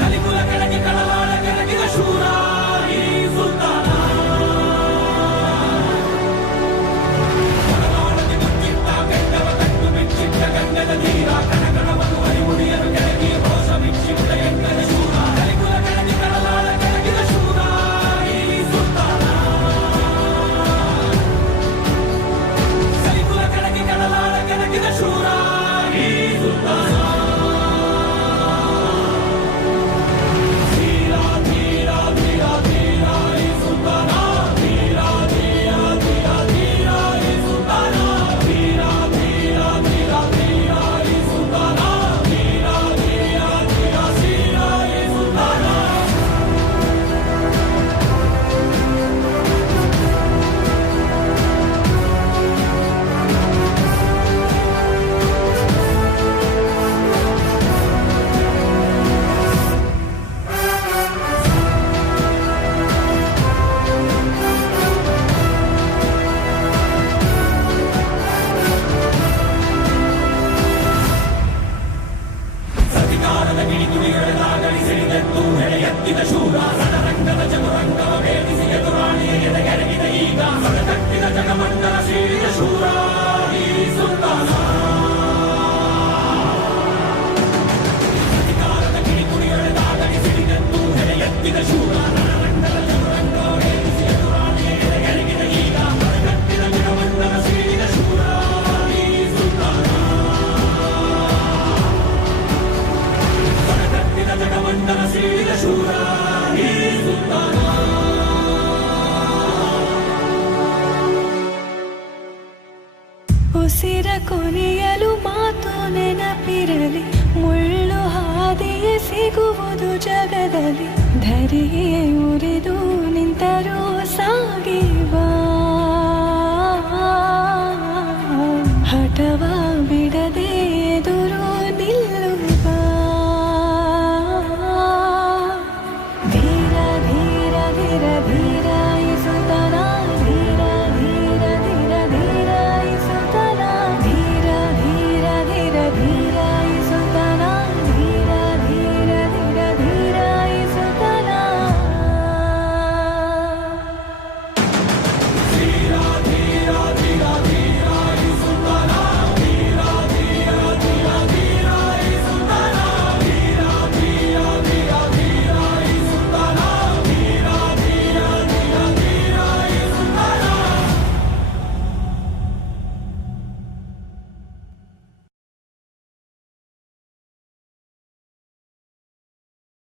ಕಲಿಕುಲ ಕೆಳಗೆ ಕಳವಾಳ ಕೆಳಗಿದ ಶೂರ ಈ ಸುಲ್ತಾನ. ಕಳವಾಳದಿ ಮುಚ್ಚಿಟ್ಟ ಕೆಂಡವ ಕಟ್ಟು ಬಿಚ್ಚಿಟ್ಟ ಗಂಗದ ತೀರ ಕಣಕಣವನ್ನು ಹರಿಮುಡಿಯಲು ಕೆಳಗಿ ರೋಷ ಬಿಚ್ಚಿಟ್ಟ ಎಂಗದ ಶೂರ. ಕಲಿಕುಲ ಕೆಳಗೆ ಕಳವಾಳ ಕೆಳಗಿದ ಶೂರ ಈ ಸುಲ್ತಾನ. ಕಲಿಕುಲ ಕೆಳಗೆ ಕಳವಾಳ ಕೆಳಗಿದ ಶೂರ ಈ ಸುಲ್ತಾನ. ಸತಿಕಾರದ ಗಿಣಿಗುಡಿಗಳೆದಾಗಲಿ ಸಿಡಿದೆದ್ದು ಹೆಡೆಯೆತ್ತಿದ ಶೂರ. ರಣರಂಗದ ಚತುರಂಗವ ಭೇದಿಸಿ ಎದುರಾಳಿಯ ಎದೆಗೆರಗಿದ ಈಗ ಹೊರತಟ್ಟಿದ ಜಗಮಂಡಲ ಸೀಳಿದ ಶೂರ ಈ ಸುಲ್ತಾನ. ಸತಿಕಾರದ ಗಿಣಿಗುಡಿಗಳೆದಾಗಲಿ ಸಿಡಿದೆದ್ದು ಹೆಡೆಯೆತ್ತಿದ ಶೂರ. ರಣರಂಗದ ಚತುರಂಗವ ಭೇದಿಸಿ ಎದುರಾಳಿಯ ಎದೆಗೆರಗಿದ ಈಗ ಹೊರತಟ್ಟಿದ ಜಗಮಂಡಲ ಸೀಳಿದ ಶೂರ ಈ ಸುಲ್ತಾನ. ಜಗಮಂಡಲ ಸೀಳಿದ ಶೂರ ಈ ಸುಲ್ತಾನ. ಉಸಿರ ಕೊನೆಯಲು ಮಾತು ನೆನಪಿರಲಿ, ಮುಳ್ಳು ಹಾದಿಯೇ ಸಿಗುವುದು ಜಗದಲ್ಲಿ. ಧರೆಯೇ ಉರಿದು ನಿಂತರೂ ಸಾಗಿ ಬಾ.